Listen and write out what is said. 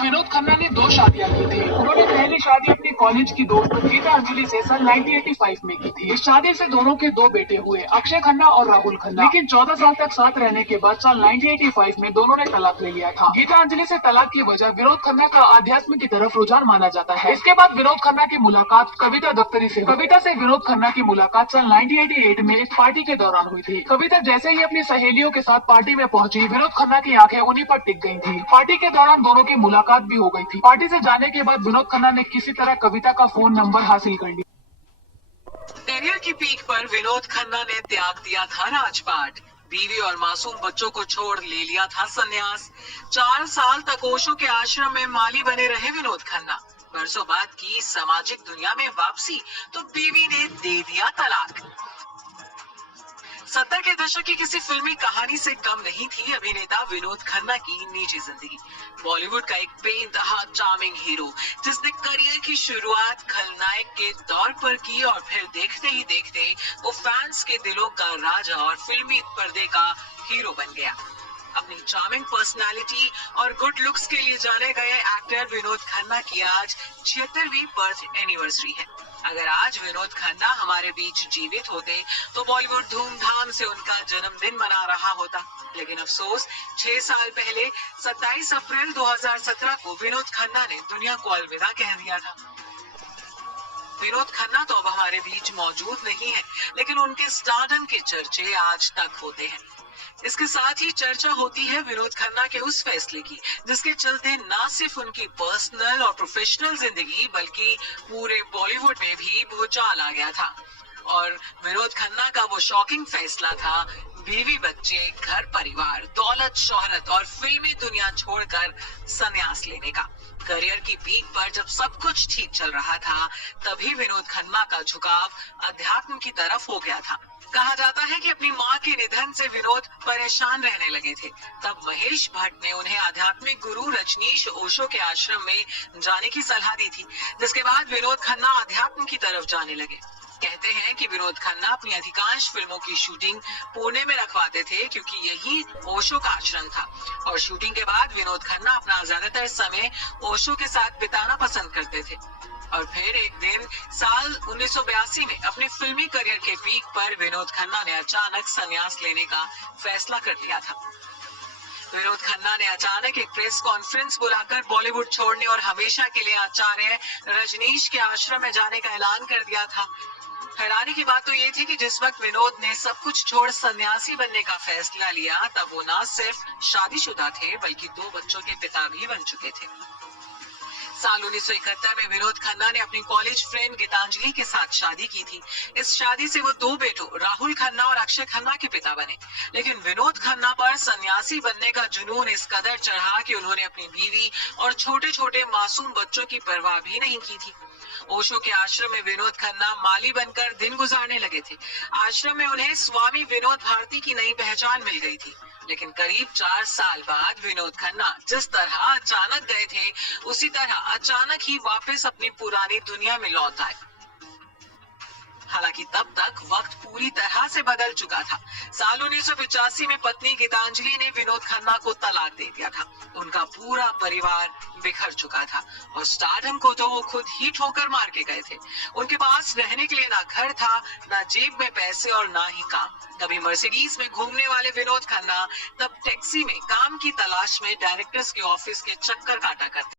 विनोद खन्ना ने 2 शादियां की थी। उन्होंने पहली शादी अपनी कॉलेज की दोस्त गीता अंजलि से सन 1985 में की थी। इस शादी से दोनों के 2 बेटे हुए, अक्षय खन्ना और राहुल खन्ना। लेकिन 14 साल तक साथ रहने के बाद साल 1985 में दोनों ने तलाक ले लिया था। गीता अंजलि से तलाक की वजह विनोद खन्ना का आध्यात्म की तरफ रुझान माना जाता है। इसके बाद विनोद खन्ना की मुलाकात कविता दफ्तरी से। कविता से विनोद खन्ना की मुलाकात सन 1988 में एक पार्टी के दौरान हुई थी। कविता जैसे ही अपनी सहेलियों के साथ पार्टी में पहुंची, विनोद खन्ना की आंखें उन्हीं पर टिक गई थी। पार्टी के दौरान दोनों की मुलाकात भी हो गई थी। पार्टी से जाने के बाद विनोद खन्ना ने किसी तरह कविता का फोन नंबर हासिल कर लिया। करियर की पीक पर विनोद खन्ना ने त्याग दिया था राजपाट, बीवी और मासूम बच्चों को छोड़ ले लिया था संन्यास। 4 साल तक ओशो के आश्रम में माली बने रहे विनोद खन्ना। बरसों बाद की सामाजिक दुनिया में वापसी तो बीवी ने दे दिया तलाक। 70 के दशक की किसी फिल्मी कहानी से कम नहीं थी अभिनेता विनोद खन्ना की निजी जिंदगी। बॉलीवुड का एक बेइंतहा चार्मिंग हीरो जिसने करियर की शुरुआत खलनायक के तौर पर की और फिर देखते ही देखते वो फैंस के दिलों का राजा और फिल्मी पर्दे का हीरो बन गया। अपनी चार्मिंग पर्सनालिटी और गुड लुक्स के लिए जाने गए एक्टर विनोद खन्ना की आज 76वीं बर्थ एनिवर्सरी है। अगर आज विनोद खन्ना हमारे बीच जीवित होते तो बॉलीवुड धूमधाम से उनका जन्मदिन मना रहा होता। लेकिन अफसोस 6 साल पहले 27 अप्रैल 2017 को विनोद खन्ना ने दुनिया को अलविदा कह दिया था। विनोद खन्ना तो अब हमारे बीच मौजूद नहीं है, लेकिन उनके स्टारडम के चर्चे आज तक होते हैं। इसके साथ ही चर्चा होती है विनोद खन्ना के उस फैसले की जिसके चलते न सिर्फ उनकी पर्सनल और प्रोफेशनल जिंदगी बल्कि पूरे बॉलीवुड में भी भूचाल आ गया था। और विनोद खन्ना का वो शॉकिंग फैसला था बीवी बच्चे घर परिवार दौलत शोहरत और फिल्मी दुनिया छोड़कर संन्यास लेने का। करियर की पीक पर जब सब कुछ ठीक चल रहा था तभी विनोद खन्ना का झुकाव अध्यात्म की तरफ हो गया था। कहा जाता है कि अपनी मां के निधन से विनोद परेशान रहने लगे थे। तब महेश भट्ट ने उन्हें आध्यात्मिक गुरु रजनीश ओशो के आश्रम में जाने की सलाह दी थी, जिसके बाद विनोद खन्ना आध्यात्म की तरफ जाने लगे। कहते हैं कि विनोद खन्ना अपनी अधिकांश फिल्मों की शूटिंग पुणे में रखवाते थे क्योंकि यही ओशो का आश्रम था। और शूटिंग के बाद विनोद खन्ना अपना ज्यादातर समय ओशो के साथ बिताना पसंद करते थे। और फिर एक दिन साल 1982 में अपने फिल्मी करियर के पीक पर विनोद खन्ना ने अचानक संन्यास लेने का फैसला कर लिया था। विनोद खन्ना ने अचानक एक प्रेस कॉन्फ्रेंस बुलाकर बॉलीवुड छोड़ने और हमेशा के लिए आचार्य रजनीश के आश्रम में जाने का ऐलान कर दिया था। हैरानी की बात तो ये थी कि जिस वक्त विनोद ने सब कुछ छोड़ सन्यासी बनने का फैसला लिया तब वो न सिर्फ शादीशुदा थे बल्कि 2 बच्चों के पिता भी बन चुके थे। साल 1971 में विनोद खन्ना ने अपनी कॉलेज फ्रेंड गीतांजलि के साथ शादी की थी। इस शादी से वो 2 बेटों राहुल खन्ना और अक्षय खन्ना के पिता बने। लेकिन विनोद खन्ना पर सन्यासी बनने का जुनून इस कदर चढ़ा कि उन्होंने अपनी बीवी और छोटे छोटे मासूम बच्चों की परवाह भी नहीं की थी। ओशो के आश्रम में विनोद खन्ना माली बनकर दिन गुजारने लगे थे। आश्रम में उन्हें स्वामी विनोद भारती की नई पहचान मिल गई थी। लेकिन करीब 4 साल बाद विनोद खन्ना जिस तरह अचानक गए थे उसी तरह अचानक ही वापस अपनी पुरानी दुनिया में लौट आए। हालांकि तब तक वक्त पूरी तरह से बदल चुका था। साल 1985 में पत्नी गीतांजलि ने विनोद खन्ना को तलाक दे दिया था। उनका पूरा परिवार बिखर चुका था और स्टारडम को तो वो खुद ही ठोकर मार के गए थे। उनके पास रहने के लिए ना घर था, ना जेब में पैसे और ना ही काम। कभी मर्सिडीज में घूमने वाले विनोद खन्ना तब टैक्सी में काम की तलाश में डायरेक्टर्स के ऑफिस के चक्कर काटा करते।